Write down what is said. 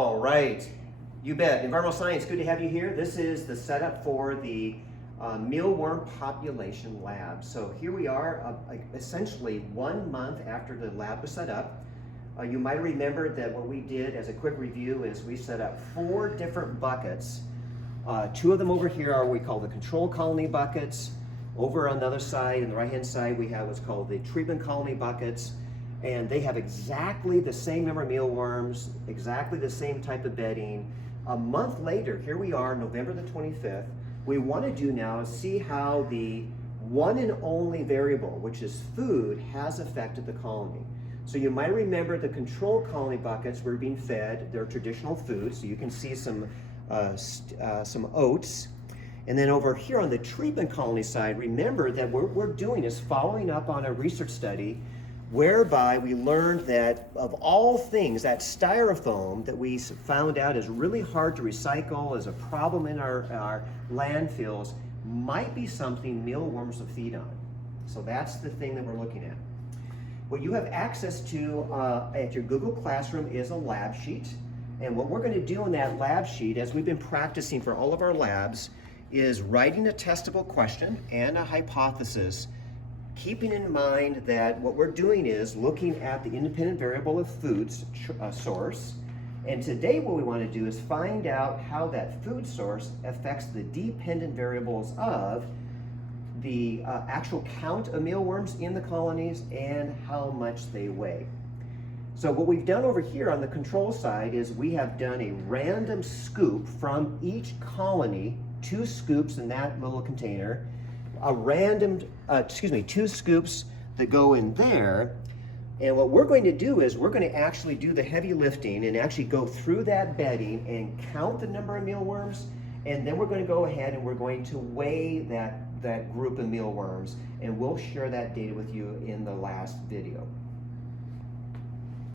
All right, you bet. Environmental science, good to have you here. This is the setup for the mealworm population lab. So here we are, essentially 1 month after the lab was set up. You might remember that what we did as a quick review is we set up 4 different buckets. 2 of them over here are what we call the control colony buckets. Over on the other side, on the right-hand side, we have what's called the treatment colony buckets. And they have exactly the same number of mealworms, exactly the same type of bedding. A month later, here we are, November the 25th. We want to do now is see how the one and only variable, which is food, has affected the colony. So you might remember the control colony buckets were being fed their traditional food. So you can see some oats. And then over here on the treatment colony side, remember that what we're doing is following up on a research study whereby we learned that of all things, that styrofoam that we found out is really hard to recycle, is a problem in our landfills, might be something mealworms will feed on. So that's the thing that we're looking at. What you have access to at your Google Classroom is a lab sheet. And what we're going to do in that lab sheet, as we've been practicing for all of our labs, is writing a testable question and a hypothesis, keeping in mind that what we're doing is looking at the independent variable of food source. And today what we want to do is find out how that food source affects the dependent variables of the actual count of mealworms in the colonies and how much they weigh. So what we've done over here on the control side is we have done a random scoop from each colony, 2 scoops in that little container, a random, 2 scoops that go in there. And what we're going to do is we're going to actually do the heavy lifting and actually go through that bedding and count the number of mealworms. And then we're going to go ahead and we're going to weigh that group of mealworms. And we'll share that data with you in the last video.